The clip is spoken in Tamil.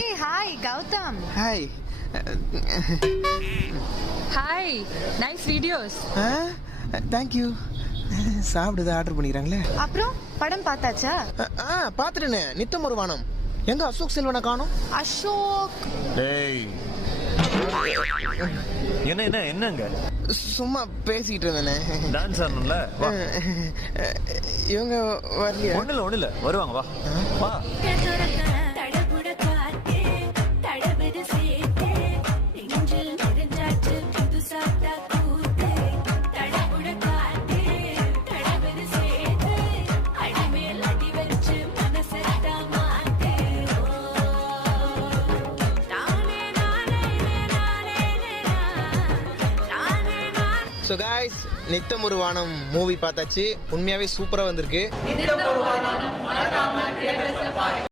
ஏய் hi Gautam. Hi. Hi, nice videos. Thank you. சாப்பிடுது ஆர்டர் பண்ணிக்கிறாங்களே. அப்புறம் படம் பார்த்தாச்சா? பாத்துட்டேனே, நித்தம் ஒரு வானம். எங்க அசோக் செல்வனை காணோம்? அசோக் டேய் என்னங்க சும்மா பேசிக்கிட்டு இருந்தேனே. டான்ஸ் ஆடணும்ல வா. இவங்க வரலையா? ஒண்ணு இல்ல வருவாங்க வா வா. ஸோ காய்ஸ், நித்தம் ஒரு வானம் மூவி பார்த்தாச்சு. உண்மையாவே சூப்பரா வந்திருக்கு.